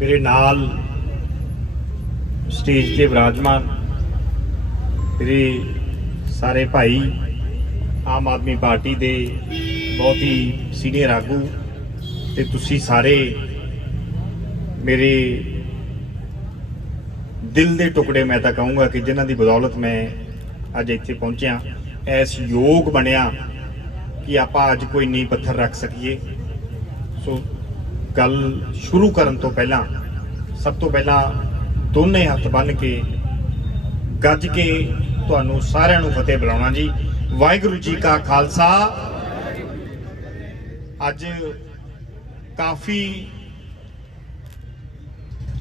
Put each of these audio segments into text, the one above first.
ਮੇਰੇ ਨਾਲ ਸਟੇਜ ਤੇ ਵਿਰਾਜਮਾਨ ਮੇਰੇ ਸਾਰੇ ਭਾਈ, ਆਮ ਆਦਮੀ ਪਾਰਟੀ ਦੇ ਬਹੁਤ ਹੀ ਸੀਨੀਅਰ ਆਗੂ ਤੇ ਤੁਸੀਂ ਸਾਰੇ ਮੇਰੇ ਦਿਲ ਦੇ ਟੁਕੜੇ ਮੈਂ ਤਾਂ ਕਹੂੰਗਾ ਕਿ ਜਿਨ੍ਹਾਂ ਦੀ ਬਦੌਲਤ ਮੈਂ ਅੱਜ ਇੱਥੇ ਪਹੁੰਚਿਆ। ਐਸ ਯੋਗ ਬਣਿਆ ਕਿ ਆਪਾਂ ਅੱਜ ਕੋਈ ਨੀਂਹ ਪੱਥਰ ਰੱਖ ਸਕੀਏ। ਸੋ ਗੱਲ ਸ਼ੁਰੂ ਕਰਨ ਤੋਂ ਪਹਿਲਾਂ, ਸਭ ਤੋਂ ਪਹਿਲਾਂ ਦੋਨੇ ਹੱਥ ਬੰਨ ਕੇ ਗੱਜ ਕੇ ਤੁਹਾਨੂੰ ਸਾਰਿਆਂ ਨੂੰ ਫਤਿਹ ਬੁਲਾਉਣਾ ਜੀ। ਵਾਹਿਗੁਰੂ ਜੀ ਕਾ ਖਾਲਸਾ। ਅੱਜ ਕਾਫੀ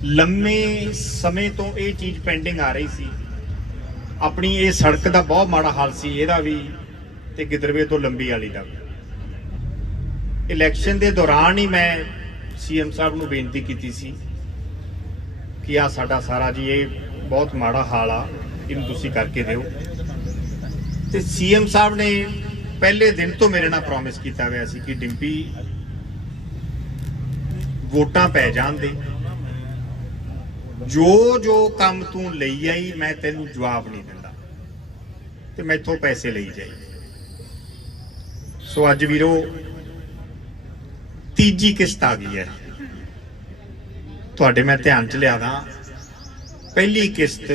ਲੰਮੇ ਸਮੇਂ ਤੋਂ ਇਹ ਚੀਜ਼ ਪੈਂਡਿੰਗ ਆ ਰਹੀ ਸੀ। ਆਪਣੀ ਇਹ ਸੜਕ ਦਾ ਬਹੁਤ ਮਾੜਾ ਹਾਲ ਸੀ, ਇਹਦਾ ਵੀ ਤੇ ਗਿੱਦੜਵੇ ਤੋਂ ਲੰਬੀ ਵਾਲੀ ਦਾ ਵੀ। ਇਲੈਕਸ਼ਨ ਦੇ ਦੌਰਾਨ ਹੀ ਮੈਂ ਸੀਐਮ ਸਾਹਿਬ ਨੂੰ ਬੇਨਤੀ ਕੀਤੀ ਸੀ ਕਿ ਆ ਸਾਡਾ ਸਾਰਾ ਜੀ, ਇਹ ਬਹੁਤ ਮਾੜਾ ਹਾਲ ਆ, ਇਹਨੂੰ ਤੁਸੀਂ ਕਰਕੇ ਦਿਓ। ਤੇ ਸੀਐਮ ਸਾਹਿਬ ਨੇ ਪਹਿਲੇ ਦਿਨ ਤੋਂ ਮੇਰੇ ਨਾਲ ਪ੍ਰੋਮਿਸ ਕੀਤਾ ਹੋਇਆ ਸੀ ਕਿ ਡਿੰਪੀ ਵੋਟਾਂ ਪੈ ਜਾਣ ਦੇ। ਜੋ ਜੋ ਕੰਮ ਤੂੰ ਲਈ ਆਈ, ਮੈਂ ਤੈਨੂੰ ਜਵਾਬ ਨਹੀਂ ਦਿੰਦਾ। ਤੇ ਮੈਥੋਂ ਪੈਸੇ ਲਈ ਜਾਈ। ਸੋ ਅੱਜ ਵੀਰੋ ਤੀਜੀ ਕਿਸ਼ਤ ਆ ਗਈ ਹੈ। ਤੁਹਾਡੇ ਮੈਂ ਧਿਆਨ ਚ ਲਿਆਦਾ ਪਹਿਲੀ ਕਿਸ਼ਤ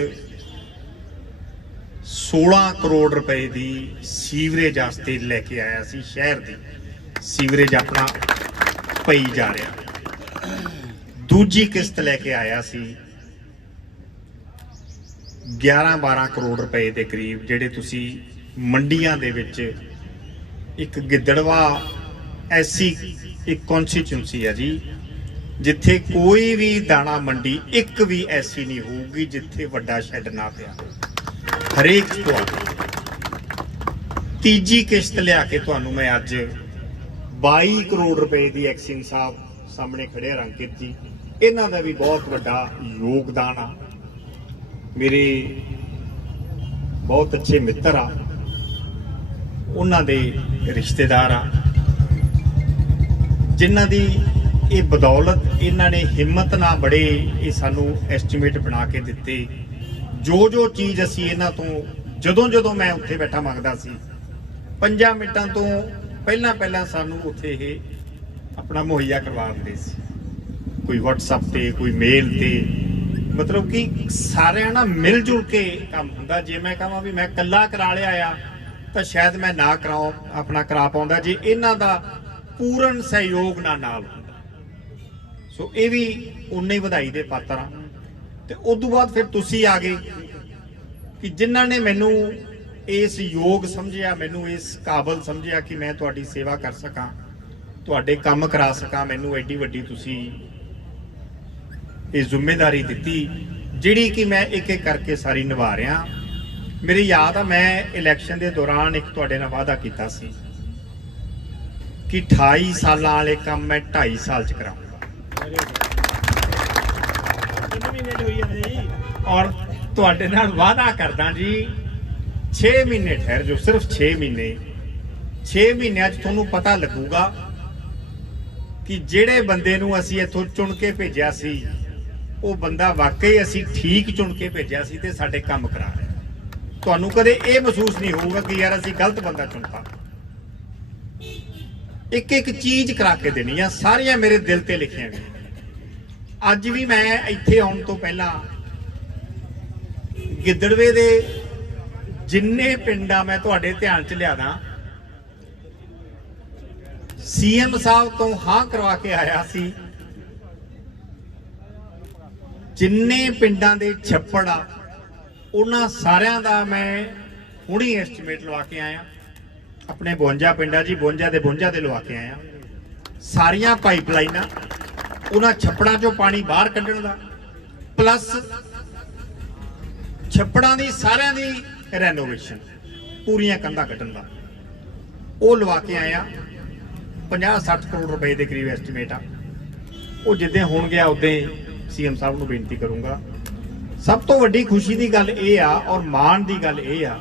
16 ਕਰੋੜ ਰੁਪਏ ਦੀ ਸੀਵਰੇਜ ਵਾਸਤੇ ਲੈ ਕੇ ਆਇਆ ਸੀ ਸ਼ਹਿਰ ਦੀ। ਸੀਵਰੇਜ ਆਪਣਾ ਪਈ ਜਾ ਰਿਹਾ। ਦੂਜੀ ਕਿਸ਼ਤ ਲੈ ਕੇ ਆਇਆ ਸੀ 11-12 ਕਰੋੜ ਰੁਪਏ ਦੇ ਕਰੀਬ, ਜਿਹੜੇ ਤੁਸੀਂ ਮੰਡੀਆਂ ਦੇ ਵਿੱਚ ਇੱਕ ਗਿੱਦੜਵਾ ਐਸੀ ਇੱਕ ਕਨਸਟੀਚੁਐਂਸੀ ਹੈ ਜੀ? ਜਿੱਥੇ ਕੋਈ ਵੀ ਦਾਣਾ ਮੰਡੀ ਇੱਕ ਵੀ ਐਸੀ ਨਹੀਂ ਹੋਊਗੀ ਜਿੱਥੇ ਵੱਡਾ ਸ਼ੈੱਡ ਨਾ ਪਿਆ ਹਰੇਕ ਤੋਂ ਤੀਜੀ ਕਿਸ਼ਤ ਲਿਆ ਕੇ ਤੁਹਾਨੂੰ ਮੈਂ ਅੱਜ 22 ਕਰੋੜ ਰੁਪਏ ਦੀ ਐਕਸਿੰਗ ਸਾਹਿਬ ਸਾਹਮਣੇ ਖੜੇ ਆ ਰੰਕਿਤ ਜੀ। ਇਹਨਾਂ ਦਾ ਵੀ ਬਹੁਤ ਵੱਡਾ ਯੋਗਦਾਨ ਆ। ਮੇਰੇ ਬਹੁਤ ਅੱਛੇ ਮਿੱਤਰ ਆ। ਉਹਨਾਂ ਦੇ ਰਿਸ਼ਤੇਦਾਰ ਆ। ਜਿਨ੍ਹਾਂ ਦੀ ਇਹ ਬਦੌਲਤ ਇਹਨਾਂ ਨੇ ਹਿੰਮਤ ਨਾਲ ਬੜੇ ਇਹ ਸਾਨੂੰ ਐਸਟੀਮੇਟ ਬਣਾ ਕੇ ਦਿੱਤੇ। ਜੋ ਜੋ ਚੀਜ਼ ਅਸੀਂ ਇਹਨਾਂ ਤੋਂ ਜਦੋਂ ਜਦੋਂ ਮੈਂ ਉੱਥੇ ਬੈਠਾ ਮੰਗਦਾ ਸੀ 5 ਮਿੰਟਾਂ ਤੋਂ ਪਹਿਲਾਂ ਪਹਿਲਾਂ ਸਾਨੂੰ ਉੱਥੇ ਇਹ ਆਪਣਾ ਮੁਹੱਈਆ ਕਰਵਾ ਦਿੰਦੇ ਸੀ। ਕੋਈ WhatsApp ਤੇ, ਕੋਈ ਮੇਲ ਤੇ। ਮਤਲਬ ਕਿ ਸਾਰਿਆਂ ਨਾਲ ਮਿਲ ਜੁਲ ਕੇ ਕੰਮ ਹੁੰਦਾ। ਜੇ ਮੈਂ ਕਹਾਂ ਵੀ ਮੈਂ ਇਕੱਲਾ ਕਰਾ ਲਿਆ ਆ, ਤਾਂ ਸ਼ਾਇਦ ਮੈਂ ਨਾ ਕਰਾਉ, ਆਪਣਾ ਕਰਾ ਪਾਉਂਦਾ। ਜੇ ਇਹਨਾਂ ਦਾ ਪੂਰਨ ਸਹਿਯੋਗ ਨਾਲ ਨਾਲ ਹੁੰਦਾ। ਸੋ ਇਹ ਵੀ ਉਨੇ ਹੀ ਵਧਾਈ ਦੇ ਪਾਤਰ ਆ। ਤੇ ਉਸ ਤੋਂ ਬਾਅਦ ਫਿਰ ਤੁਸੀਂ ਆ ਗਏ ਕਿ ਜਿਨ੍ਹਾਂ ਨੇ ਮੈਨੂੰ ਇਸ ਯੋਗ ਸਮਝਿਆ, ਮੈਨੂੰ ਇਸ ਕਾਬਲ ਸਮਝਿਆ ਕਿ ਮੈਂ ਤੁਹਾਡੀ ਸੇਵਾ ਕਰ ਸਕਾਂ, ਤੁਹਾਡੇ ਕੰਮ ਕਰਾ ਸਕਾਂ, ਮੈਨੂੰ ਐਡੀ ਵੱਡੀ ਤੁਸੀਂ ਇਹ ਜ਼ਿੰਮੇਵਾਰੀ ਦਿੱਤੀ, ਜਿਹੜੀ ਕਿ ਮੈਂ ਇੱਕ ਇੱਕ ਕਰਕੇ ਸਾਰੀ ਨਿਭਾ ਰਿਹਾ। ਮੇਰੀ ਯਾਦ ਆ, ਮੈਂ ਇਲੈਕਸ਼ਨ ਦੇ ਦੌਰਾਨ ਇੱਕ ਤੁਹਾਡੇ ਨਾਲ ਵਾਅਦਾ ਕੀਤਾ ਸੀ। ਕਿ 28 ਸਾਲਾਂ ਵਾਲੇ ਕੰਮ ਮੈਂ 2.5 ਸਾਲ ਚ ਕਰਾਉਂਗਾ ਔਰ ਤੁਹਾਡੇ ਨਾਲ ਵਾਅਦਾ ਕਰਦਾ ਜੀ 6 ਮਹੀਨੇ ਠਹਿਰ ਜੋ ਸਿਰਫ 6 ਮਹੀਨੇ। 6 ਮਹੀਨਿਆਂ 'ਚ ਤੁਹਾਨੂੰ ਪਤਾ ਲੱਗੂਗਾ ਕਿ ਜਿਹੜੇ ਬੰਦੇ ਨੂੰ ਅਸੀਂ ਇੱਥੋਂ ਚੁਣ ਕੇ ਭੇਜਿਆ ਸੀ ਉਹ ਬੰਦਾ ਵਾਕਈ ਅਸੀਂ ਠੀਕ ਚੁਣ ਕੇ ਭੇਜਿਆ ਸੀ ਤੇ ਸਾਡੇ ਕੰਮ ਕਰਾ ਰਿਹਾ। ਤੁਹਾਨੂੰ ਕਦੇ ਇਹ ਮਹਿਸੂਸ ਨਹੀਂ ਹੋਊਗਾ ਕਿ ਯਾਰ ਅਸੀਂ ਗਲਤ ਬੰਦਾ ਚੁਣਤਾ ਇੱਕ ਇੱਕ ਚੀਜ਼ ਕਰਾ ਕੇ ਦੇਣੀ ਆ ਸਾਰੀਆਂ ਮੇਰੇ ਦਿਲ ਤੇ ਲਿਖੀਆਂ ਗਈਆਂ ਅੱਜ ਵੀ ਮੈਂ ਇੱਥੇ ਆਉਣ ਤੋਂ ਪਹਿਲਾਂ ਗਿੱਦੜਵੇ ਦੇ ਜਿੰਨੇ ਪਿੰਡਾਂ ਮੈਂ ਤੁਹਾਡੇ ਧਿਆਨ 'ਚ ਲਿਆਦਾ। ਸੀਐਮ ਸਾਹਿਬ ਤੋਂ ਹਾਂ ਕਰਵਾ ਕੇ ਆਇਆ ਸੀ। ਜਿੰਨੇ ਪਿੰਡਾਂ ਦੇ ਛੱਪੜ ਆ, ਉਹਨਾਂ ਸਾਰਿਆਂ ਦਾ ਮੈਂ ਹੁਣੀ ਐਸਟੀਮੇਟ ਲਵਾ ਕੇ ਆਇਆ। ਆਪਣੇ 52 ਪਿੰਡਾਂ ਜੀ 52 ਦੇ 52 'ਤੇ ਲਵਾ ਕੇ ਆਇਆ ਸਾਰੀਆਂ ਪਾਈਪਲਾਈਨਾਂ ਉਹਨਾਂ ਛੱਪੜਾਂ 'ਚੋਂ ਪਾਣੀ ਬਾਹਰ ਕੱਢਣ ਦਾ ਪਲੱਸ ਛੱਪੜਾਂ ਦੀ ਸਾਰਿਆਂ ਦੀ ਰੈਨੋਵੇਸ਼ਨ ਪੂਰੀਆਂ ਕੰਧਾਂ ਕੱਢਣ ਦਾ। ਉਹ ਲਵਾ ਕੇ ਆਇਆ 50-60 ਕਰੋੜ ਰੁਪਏ ਦੇ ਕਰੀਬ ਐਸਟੀਮੇਟ ਆ। ਉਹ ਜਿੱਦਾਂ ਹੋਣ ਗਿਆ, ਉਦੋਂ ਸੀਐਮ ਸਾਹਿਬ ਨੂੰ ਬੇਨਤੀ ਕਰੂੰਗਾ। ਸਭ ਤੋਂ ਵੱਡੀ ਖੁਸ਼ੀ ਦੀ ਗੱਲ ਇਹ ਆ ਔਰ ਮਾਣ ਦੀ ਗੱਲ ਇਹ ਆ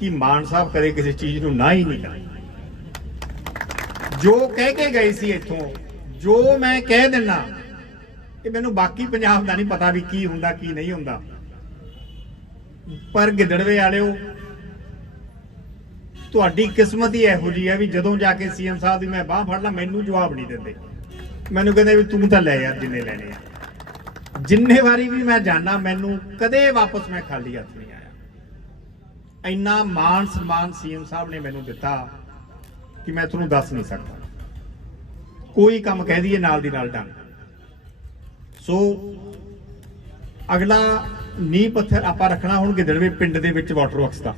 ਕਿ ਮਾਨ ਸਾਹਿਬ ਕਦੇ ਕਿਸੇ ਚੀਜ਼ ਨੂੰ ਨਾ ਹੀ ਨਹੀਂ ਕਰਦਾ ਜੋ ਕਹਿ ਕੇ ਗਏ ਸੀ ਇੱਥੋਂ, ਜੋ ਮੈਂ ਕਹਿ ਦਿੰਨਾ, ਇਹ ਮੈਨੂੰ ਬਾਕੀ ਪੰਜਾਬ ਦਾ ਨਹੀਂ ਪਤਾ ਵੀ ਕੀ ਹੁੰਦਾ, ਕੀ ਨਹੀਂ ਹੁੰਦਾ। ਪਰ ਗਿੱਦੜਵੇ ਵਾਲਿਓ, ਤੁਹਾਡੀ ਕਿਸਮਤ ਹੀ ਇਹੋ ਜੀ ਹੈ ਵੀ ਜਦੋਂ ਜਾ ਕੇ ਸੀਐਮ ਸਾਹਿਬ ਦੀ ਮੈਂ ਬਾਹ ਫੜ ਲਾਂ, ਮੈਨੂੰ ਜਵਾਬ ਨਹੀਂ ਦਿੰਦੇ। ਮੈਨੂੰ ਕਹਿੰਦੇ ਵੀ ਤੂੰ ਤਾਂ ਲੈ ਯਾਰ ਜਿੰਨੇ ਲੈਣੇ ਆ। ਜਿੰਨੇ ਵਾਰੀ ਵੀ ਮੈਂ ਜਾਣਾ ਮੈਨੂੰ ਕਦੇ ਵਾਪਸ ਮੈਂ ਖਾਲੀ ਹੱਥ ਨਹੀਂ ਆਇਆ। ਇੰਨਾ ਮਾਣ ਸਨਮਾਨ ਸੀਐਮ ਸਾਹਿਬ ਨੇ ਮੈਨੂੰ ਦਿੱਤਾ ਕਿ ਮੈਂ ਤੁਹਾਨੂੰ ਦੱਸ ਨਹੀਂ ਸਕਦਾ। ਕੋਈ ਕੰਮ ਕਹਿ ਦਈਏ ਨਾਲ ਦੀ ਨਾਲ ਡਨ। ਸੋ ਅਗਲਾ ਨੀਂਹ ਪੱਥਰ ਆਪਾਂ ਰੱਖਣਾ ਹੁਣ ਗਿੱਦੜਵੇ ਪਿੰਡ ਦੇ ਵਿੱਚ ਵਾਟਰ ਵਰਕਸ ਦਾ।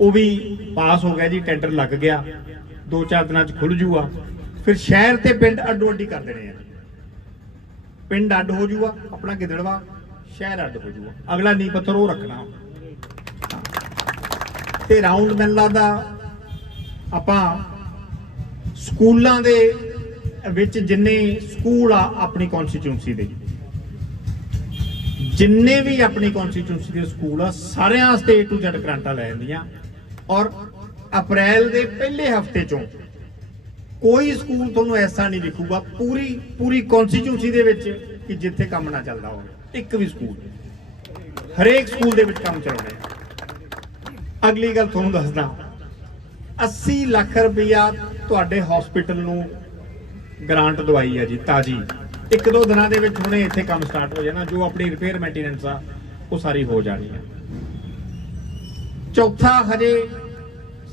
ਉਹ ਵੀ ਪਾਸ ਹੋ ਗਿਆ ਜੀ ਟੈਂਡਰ ਲੱਗ ਗਿਆ। ਦੋ ਚਾਰ ਦਿਨਾਂ ਚ ਖੁੱਲ ਜੂਗਾ ਫਿਰ ਸ਼ਹਿਰ ਤੇ ਪਿੰਡ ਅੱਡੋ ਅੱਡੀ ਕਰ ਦੇਣੇ ਆ। ਪਿੰਡ ਅੱਡ ਹੋ ਜੂਗਾ ਆਪਣਾ ਗਿੱਦੜਵਾ ਸ਼ਹਿਰ ਅੱਡ ਹੋ ਜੂਗਾ ਅਗਲਾ ਨੀਂਹ ਪੱਥਰ ਉਹ ਰੱਖਣਾ। ਤੇ ਰਾਉਂਡ ਮੈਨੂੰ ਲੱਗਦਾ ਆਪਾਂ ਸਕੂਲਾਂ ਦੇ ਵਿੱਚ ਜਿੰਨੇ ਸਕੂਲ ਆ, ਆਪਣੀ ਕਨਸਟੀਚੁਐਂਸੀ ਦੇ। ਜਿੰਨੇ ਵੀ ਆਪਣੀ ਕਨਸਟੀਚੁਐਂਸੀ ਦੇ ਸਕੂਲ ਆ, ਸਾਰਿਆਂ ਵਾਸਤੇ ਟੂ to Z ਗ੍ਰਾਂਟਾਂ ਲੈ ਜਾਂਦੀਆਂ। ਔਰ ਅਪ੍ਰੈਲ ਦੇ ਪਹਿਲੇ ਹਫ਼ਤੇ ਚੋਂ ਕੋਈ ਸਕੂਲ ਤੁਹਾਨੂੰ ਐਸਾ ਨਹੀਂ ਦਿਖੂਗਾ ਪੂਰੀ ਪੂਰੀ ਕਨਸਟੀਚੁਐਂਸੀ ਦੇ ਵਿੱਚ ਕਿ ਜਿੱਥੇ ਕੰਮ ਨਾ ਚੱਲਦਾ ਹੋਵੇ। ਇੱਕ ਵੀ ਸਕੂਲ ਹਰੇਕ ਸਕੂਲ ਦੇ ਵਿੱਚ ਕੰਮ ਚਲਾਉਣੇ ਆ। ਅਗਲੀ ਗੱਲ ਤੁਹਾਨੂੰ ਦੱਸਦਾ। 80 ਲੱਖ ਰੁਪਇਆ ਤੁਹਾਡੇ ਹਸਪੀਟਲ ਨੂੰ ਗ੍ਰਾਂਟ ਦਵਾਈ ਹੈ ਜੀ, ਤਾਜੀ। ਇੱਕ ਦੋ ਦਿਨਾਂ ਦੇ ਵਿੱਚ ਹੁਣੇ ਇੱਥੇ ਕੰਮ ਸਟਾਰਟ ਹੋ ਜਾਣਾ, ਜੋ ਆਪਣੀ ਰਿਪੇਅਰ ਮੇਨਟੇਨੈਂਸ ਆ, ਉਹ ਸਾਰੀ ਹੋ ਜਾਣੀ ਹੈ ਚੌਥਾ ਹਜੇ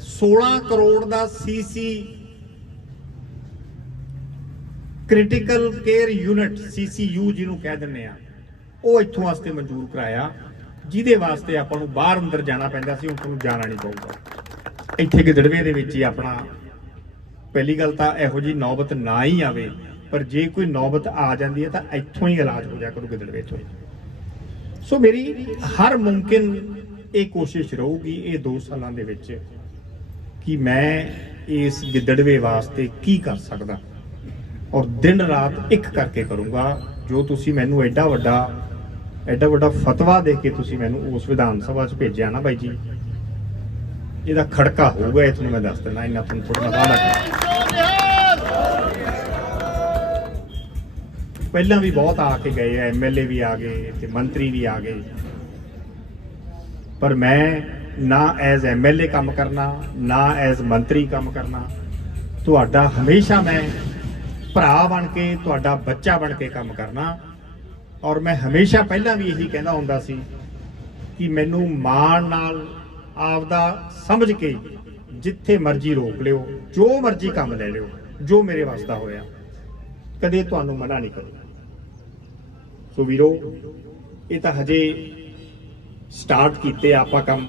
16 ਕਰੋੜ ਦਾ CC critical care unit CCU ਜਿਹਨੂੰ ਕਹਿ ਦਿੰਦੇ ਆ, ਉਹ ਇੱਥੋਂ ਵਾਸਤੇ ਮਨਜ਼ੂਰ ਕਰਾਇਆ। ਜਿਹਦੇ ਵਾਸਤੇ ਆਪਾਂ ਨੂੰ ਬਾਹਰ ਅੰਦਰ ਜਾਣਾ ਪੈਂਦਾ ਸੀ ਹੁਣ ਤੁਹਾਨੂੰ ਜਾਣਾ ਨਹੀਂ ਪਊਗਾ। ਇੱਥੇ ਗਿੱਦੜਵੇ ਦੇ ਵਿੱਚ ਹੀ ਆਪਣਾ, ਪਹਿਲੀ ਗੱਲ ਤਾਂ ਇਹੋ ਜੀ ਨੌਬਤ ਨਾ ਹੀ ਆਵੇ, ਪਰ ਜੇ ਕੋਈ ਨੌਬਤ ਆ ਜਾਂਦੀ ਹੈ ਤਾਂ ਇੱਥੋਂ ਹੀ ਇਲਾਜ ਹੋ ਜਾ ਕਰੂ ਗਿੱਦੜਵੇ ਤੋਂ ਹੀ। ਸੋ ਮੇਰੀ ਹਰ ਮੁਮਕਿਨ ਇਹ ਕੋਸ਼ਿਸ਼ ਰਹੂਗੀ ਇਹ 2 ਸਾਲਾਂ ਦੇ ਵਿੱਚ ਕਿ ਮੈਂ ਇਸ ਗਿੱਦੜਵੇ ਵਾਸਤੇ ਕੀ ਕਰ ਸਕਦਾ। ਔਰ ਦਿਨ ਰਾਤ ਇੱਕ ਕਰਕੇ ਕਰੂੰਗਾ, ਜੋ ਤੁਸੀਂ ਮੈਨੂੰ ਐਡਾ ਵੱਡਾ ਐਡਾ ਵੱਡਾ ਫਤਵਾ ਦੇ ਕੇ ਤੁਸੀਂ ਮੈਨੂੰ ਉਸ ਵਿਧਾਨ ਸਭਾ 'ਚ ਭੇਜਿਆ ਨਾ ਬਾਈ ਜੀ। ਇਹਦਾ ਖੜਕਾ ਹੋਊਗਾ, ਇਹ ਤੁਹਾਨੂੰ ਮੈਂ ਦੱਸ ਦਿੰਦਾ ਇਹਨਾਂ ਤੁਹਾਨੂੰ ਥੋੜਾ ਨਾ ਪਹਿਲਾਂ ਵੀ ਬਹੁਤ ਆ ਕੇ ਗਏ ਆ ਐਮਐਲਏ ਵੀ ਆ ਗਏ ਤੇ ਮੰਤਰੀ ਵੀ ਆ ਗਏ। ਪਰ ਮੈਂ ਨਾ ਐਜ਼ ਐਮਐਲਏ ਕੰਮ ਕਰਨਾ, ਨਾ ਐਜ਼ ਮੰਤਰੀ ਕੰਮ ਕਰਨਾ, ਤੁਹਾਡਾ ਹਮੇਸ਼ਾ ਮੈਂ ਭਰਾ ਬਣ ਕੇ, ਤੁਹਾਡਾ ਬੱਚਾ ਬਣ ਕੇ ਕੰਮ ਕਰਨਾ। ਔਰ ਮੈਂ ਹਮੇਸ਼ਾ ਪਹਿਲਾਂ ਵੀ ਇਹੀ ਕਹਿੰਦਾ ਹੁੰਦਾ ਸੀ ਕਿ ਮੈਨੂੰ ਮਾਣ ਨਾਲ ਆਪਦਾ ਸਮਝ ਕੇ ਜਿੱਥੇ ਮਰਜ਼ੀ ਰੋਕ ਲਿਓ, ਜੋ ਮਰਜ਼ੀ ਕੰਮ ਲੈ ਲਿਓ, ਜੋ ਮੇਰੇ ਵਾਸਤਾ ਹੋਇਆ, ਕਦੇ ਤੁਹਾਨੂੰ ਮਨਾ ਨਹੀਂ ਕਰੂੰ ਸੋ ਵੀਰੋ, ਇਹ ਤਾਂ ਹਜੇ ਸਟਾਰਟ ਕੀਤੇ ਆ ਆਪਾਂ ਕੰਮ।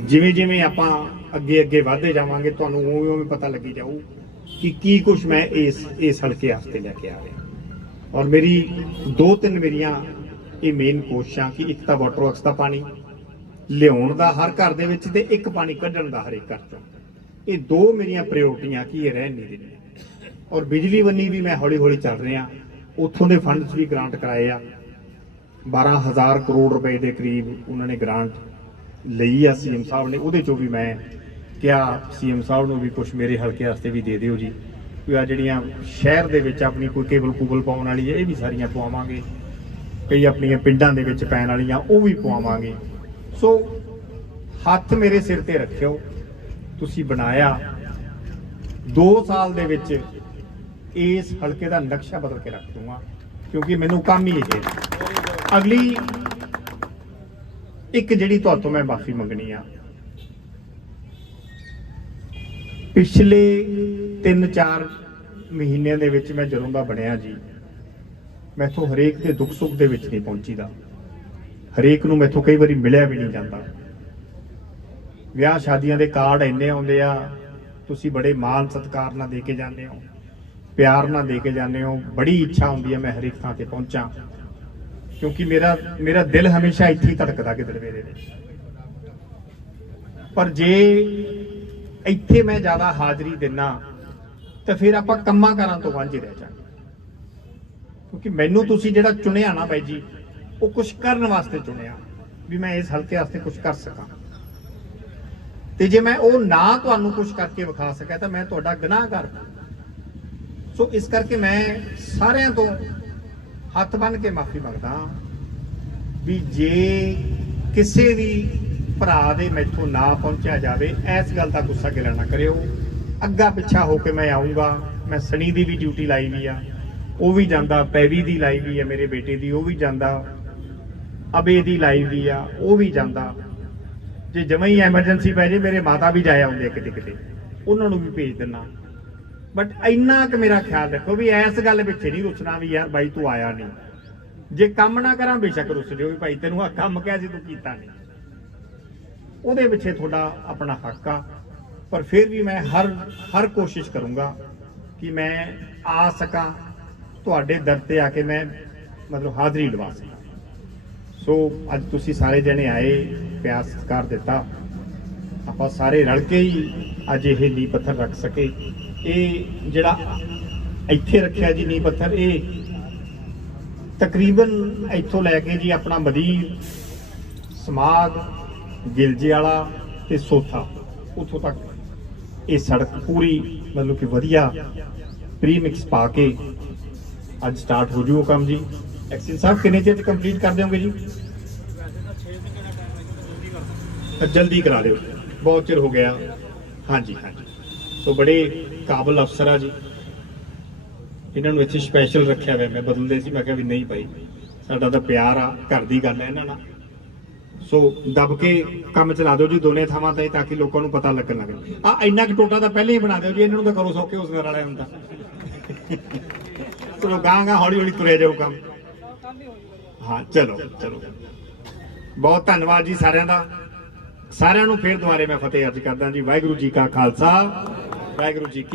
ਜਿਵੇਂ ਜਿਵੇਂ ਆਪਾਂ ਅੱਗੇ ਅੱਗੇ ਵਧਦੇ ਜਾਵਾਂਗੇ, ਤੁਹਾਨੂੰ ਉਵੇਂ ਉਵੇਂ ਪਤਾ ਲੱਗੀ ਜਾਊ ਕਿ ਕੀ ਕੁਝ ਮੈਂ ਇਸ ਇਸ ਹਲਕੇ ਵਾਸਤੇ ਲੈ ਕੇ ਆ ਰਿਹਾ। ਔਰ ਮੇਰੀ ਦੋ ਤਿੰਨ ਮੇਰੀਆਂ ਇਹ ਮੇਨ ਕੋਸ਼ਿਸ਼ਾਂ ਕਿ ਇੱਕ ਤਾਂ ਵਾਟਰ ਵਰਕਸ ਦਾ ਪਾਣੀ ਲਿਆਉਣ ਦਾ ਹਰ ਘਰ ਦੇ ਵਿੱਚ ਤੇ ਇੱਕ ਪਾਣੀ ਕੱਢਣ ਦਾ ਹਰੇਕ ਘਰ ਚੋਂ। ਇਹ ਦੋ ਮੇਰੀਆਂ ਪ੍ਰਾਇੋਰਟੀਆਂ ਕੀ ਇਹ ਰਹਿਣ ਨਹੀਂ ਦੇਣੀਆਂ। ਔਰ ਬਿਜਲੀ ਬੰਨੀ ਵੀ ਮੈਂ ਹੌਲੀ ਹੌਲੀ ਚੱਲ ਰਿਹਾ। ਉੱਥੋਂ ਦੇ ਫੰਡਸ ਵੀ ਗ੍ਰਾਂਟ ਕਰਾਏ ਆ। 12000 ਕਰੋੜ ਰੁਪਏ ਦੇ ਕਰੀਬ ਉਹਨਾਂ ਨੇ ਗ੍ਰਾਂਟ ਲਈ ਆ ਸੀਐਮ ਸਾਹਿਬ ਨੇ। ਉਹਦੇ ਚੋਂ ਵੀ ਮੈਂ ਕਿਹਾ ਸੀਐਮ ਸਾਹਿਬ ਨੂੰ ਵੀ ਕੁਝ ਮੇਰੇ ਹਲਕੇ ਵਾਸਤੇ ਵੀ ਦੇ ਦਿਓ ਜੀ। ਜਿਹੜੀਆਂ ਸ਼ਹਿਰ ਦੇ ਵਿੱਚ ਆਪਣੀ ਕੋਈ ਕੇਬਲ ਕੂਬਲ ਪਾਉਣ ਵਾਲੀ ਹੈ, ਇਹ ਵੀ ਸਾਰੀਆਂ ਪਵਾਵਾਂਗੇ। ਕਈ ਆਪਣੀਆਂ ਪਿੰਡਾਂ ਦੇ ਵਿੱਚ ਪੈਣ ਵਾਲੀਆਂ, ਉਹ ਵੀ ਪਵਾਵਾਂਗੇ। ਸੋ ਹੱਥ ਮੇਰੇ ਸਿਰ ਤੇ ਰੱਖਿਓ, ਤੁਸੀਂ ਬਣਾਇਆ। 2 ਸਾਲ ਦੇ ਵਿੱਚ ਇਸ ਹਲਕੇ ਦਾ ਨਕਸ਼ਾ ਬਦਲ ਕੇ ਰੱਖ ਦੂੰਗਾ, ਕਿਉਂਕਿ ਮੈਨੂੰ ਕੰਮ ਹੀ ਇਹ ਹੈ। ਅਗਲੀ ਇੱਕ ਜਿਹੜੀ ਤੁਹਾਤੋਂ ਮੈਂ ਮਾਫੀ ਮੰਗਣੀ ਆ ਪਿਛਲੇ 3-4 ਮਹੀਨਿਆਂ ਦੇ ਵਿੱਚ ਮੈਂ ਜਦੋਂ ਦਾ ਬਣਿਆ ਜੀ। ਮੈਥੋਂ ਹਰੇਕ ਦੇ ਦੁੱਖ ਸੁੱਖ ਦੇ ਵਿੱਚ ਨਹੀਂ ਪਹੁੰਚੀਦਾ। ਹਰੇਕ ਨੂੰ ਮੈਥੋਂ ਕਈ ਵਾਰੀ ਮਿਲਿਆ ਵੀ ਨਹੀਂ ਜਾਂਦਾ। ਵਿਆਹ ਸ਼ਾਦੀਆਂ ਦੇ ਕਾਰਡ ਇੰਨੇ ਆਉਂਦੇ ਆ, ਤੁਸੀਂ ਬੜੇ ਮਾਣ ਸਤਿਕਾਰ ਨਾਲ ਦੇ ਕੇ ਜਾਂਦੇ ਹੋ, ਪਿਆਰ ਨਾਲ ਦੇ ਕੇ ਜਾਂਦੇ ਹੋ, ਬੜੀ ਇੱਛਾ ਹੁੰਦੀ ਹੈ ਮੈਂ ਹਰੇਕ ਥਾਂ ਤੇ ਪਹੁੰਚਾਂ। ਕਿਉਂਕਿ ਮੇਰਾ ਮੇਰਾ ਦਿਲ ਹਮੇਸ਼ਾ ਇੱਥੇ ਹੀ ਧੜਕਦਾ ਗਿੱਦੜਵੇ ਮੇਰੇ ਵਿੱਚ ਪਰ ਜੇ ਇੱਥੇ ਮੈਂ ਜ਼ਿਆਦਾ ਹਾਜ਼ਰੀ ਦਿਨਾ ਤਾਂ ਫਿਰ ਆਪਾਂ ਕੰਮਾਂ ਕਾਰਾਂ ਤੋਂ ਵਾਂਝੇ ਰਹਿ ਜਾਵਾਂਗੇ ਕਿਉਂਕਿ ਮੈਨੂੰ ਤੁਸੀਂ ਜਿਹੜਾ ਚੁਣਿਆ ਨਾ ਬਾਈ ਜੀ ਉਹ ਕੁਝ ਕਰਨ ਵਾਸਤੇ ਚੁਣਿਆ ਵੀ ਮੈਂ ਇਸ ਹਲਕੇ ਵਾਸਤੇ ਕੁਝ ਕਰ ਸਕਾਂ। ਤੇ ਜੇ ਮੈਂ ਉਹ ਨਾ ਤੁਹਾਨੂੰ ਕੁਝ ਕਰਕੇ ਵਿਖਾ ਸਕਿਆ ਤਾਂ ਮੈਂ ਤੁਹਾਡਾ ਗੁਨਾਹਗਰ। ਸੋ ਇਸ ਕਰਕੇ ਮੈਂ ਸਾਰਿਆਂ ਤੋਂ ਹੱਥ ਬੰਨ ਕੇ ਮਾਫੀ ਮੰਗਦਾ ਵੀ ਜੇ ਕਿਸੇ ਵੀ ਭਰਾ ਦੇ ਮੈਥੋਂ ਨਾ ਪਹੁੰਚਿਆ ਜਾਵੇ, ਇਸ ਗੱਲ ਦਾ ਗੁੱਸਾ ਗਿਲਾ ਨਾ ਕਰਿਓ। ਅੱਗਾ ਪਿੱਛਾ ਹੋ ਕੇ ਮੈਂ ਆਉਂਗਾ ਮੈਂ ਸਣੀ ਦੀ ਵੀ ਡਿਊਟੀ ਲਾਈ ਵੀ ਆ, ਉਹ ਵੀ ਜਾਂਦਾ ਪੈਵੀ ਦੀ ਲਾਈ ਵੀ ਆ, ਮੇਰੇ ਬੇਟੇ ਦੀ ਉਹ ਵੀ ਜਾਂਦਾ, ਅਬੇ ਦੀ ਲਾਈ ਵੀ ਆ, ਉਹ ਵੀ ਜਾਂਦਾ। ਜੇ ਜਮਾਂ ਹੀ ਐਮਰਜੈਂਸੀ ਪੈ ਜੇ, ਮੇਰੇ ਮਾਤਾ ਵੀ ਜਾਇਆ ਹੁੰਦੇ ਆ ਕਿਤੇ ਕਿਤੇ, ਉਹਨਾਂ ਨੂੰ ਵੀ ਭੇਜ ਦਿੰਨਾ। ਬਟ ਇੰਨਾ ਕਿ ਮੇਰਾ ਖਿਆਲ ਰੱਖੋ ਵੀ ਐਸ ਗੱਲ ਪਿੱਛੇ ਨਹੀਂ ਰੁੱਸਣਾ ਵੀ ਯਾਰ ਬਾਈ ਤੂੰ ਆਇਆ ਨਹੀਂ। ਜੇ ਕੰਮ ਨਾ ਕਰਾਂ, ਬੇਸ਼ੱਕ ਰੁੱਸ ਜਿਓ ਵੀ ਭਾਈ, ਤੈਨੂੰ ਆ ਕੰਮ ਕਿਹਾ ਸੀ, ਤੂੰ ਕੀਤਾ ਨਹੀਂ। ਉਹਦੇ ਪਿੱਛੇ ਤੁਹਾਡਾ ਆਪਣਾ ਹੱਕ ਆ। ਪਰ ਫਿਰ ਵੀ ਮੈਂ ਹਰ ਹਰ ਕੋਸ਼ਿਸ਼ ਕਰੂੰਗਾ ਕਿ ਮੈਂ ਆ ਸਕਾਂ, ਤੁਹਾਡੇ ਦਰ ਤੇ ਆ ਕੇ ਮੈਂ ਮਤਲਬ ਹਾਜ਼ਰੀ ਲਵਾ ਸਕਾਂ। ਸੋ ਅੱਜ ਤੁਸੀਂ ਸਾਰੇ ਜਣੇ ਆਏ, ਪਿਆਰ ਸਤਿਕਾਰ ਦਿੱਤਾ। ਆਪਾਂ ਸਾਰੇ ਰਲ ਕੇ ਹੀ ਅੱਜ ਇਹ ਨੀਂਹ ਪੱਥਰ ਰੱਖ ਸਕੇ। ਇਹ ਜਿਹੜਾ ਇੱਥੇ ਰੱਖਿਆ ਜੀ ਨੀਂਹ ਪੱਥਰ, ਇਹ ਤਕਰੀਬਨ ਇੱਥੋਂ ਲੈ ਕੇ ਜੀ ਆਪਣਾ ਮਦੀਰ ਸਮਾਗ ਗਿਲਜੇ ਵਾਲਾ ਤੇ ਸੋਥਾ ਉੱਥੋਂ ਤੱਕ। ਇਹ ਸੜਕ ਪੂਰੀ ਮਤਲਬ ਕਿ ਵਧੀਆ ਪ੍ਰੀਮਿਕਸ ਪਾ ਕੇ ਅੱਜ ਸਟਾਰਟ ਹੋ ਜੂਗਾ ਕੰਮ ਜੀ। ਐਕਸ਼ਨ ਸਾਹਿਬ, ਕਿੰਨੇ ਚਿਰ ਚ ਕੰਪਲੀਟ ਕਰ ਦਿਓਗੇ ਜੀ? ਜਲਦੀ ਕਰਾ ਦਿਓ। ਬਹੁਤ ਚਿਰ ਹੋ ਗਿਆ। ਹਾਂਜੀ ਹਾਂਜੀ। ਸੋ ਬੜੇ ਕਾਬਲ ਅਫਸਰ ਆ ਜੀ। ਇਹਨਾਂ ਨੂੰ ਇੱਥੇ ਸਪੈਸ਼ਲ ਰੱਖਿਆ ਹੋਇਆ ਮੈਂ, ਬਦਲਦੇ ਸੀ। ਮੈਂ ਕਿਹਾ ਵੀ ਨਹੀਂ ਭਾਈ, ਸਾਡਾ ਤਾਂ ਪਿਆਰ ਆ, ਘਰ ਦੀ ਗੱਲ ਹੈ ਇਹਨਾਂ ਨਾਲ। ਸੋ ਦਬ ਕੇ ਕੰਮ ਚਲਾ ਦਿਓ ਜੀ ਦੋਨੇ ਥਾਵਾਂ ਤੇ ਤਾਂ ਕਿ ਲੋਕਾਂ ਨੂੰ ਪਤਾ ਲੱਗਣ ਲੱਗੇ। ਆ ਇੰਨਾ ਕੁ ਟੋਟਾ ਤਾਂ ਪਹਿਲਾਂ ਹੀ ਬਣਾ ਦਿਓ ਜੀ, ਇਹਨਾਂ ਨੂੰ ਤਾਂ ਕਰੋ ਸੌਕੇ ਉਸ ਘਰ ਵਾਲਿਆਂ ਨੂੰ ਚਲੋ ਗਾਂ ਗਾਂ ਹੌਲੀ ਹੌਲੀ ਤੁਰੇ ਜਾਓ ਕੰਮ। ਹਾਂ, ਚਲੋ ਚਲੋ। ਬਹੁਤ ਧੰਨਵਾਦ ਜੀ ਸਾਰਿਆਂ ਦਾ। ਸਾਰਿਆਂ ਨੂੰ ਫੇਰ ਦੁਬਾਰੇ ਮੈਂ ਫਤਿਹ ਅਰਜ਼ ਕਰਦਾ ਜੀ। ਵਾਹਿਗੁਰੂ ਜੀ ਕਾ ਖਾਲਸਾ, ਵਾਹਿਗੁਰੂ ਜੀ ਕੀ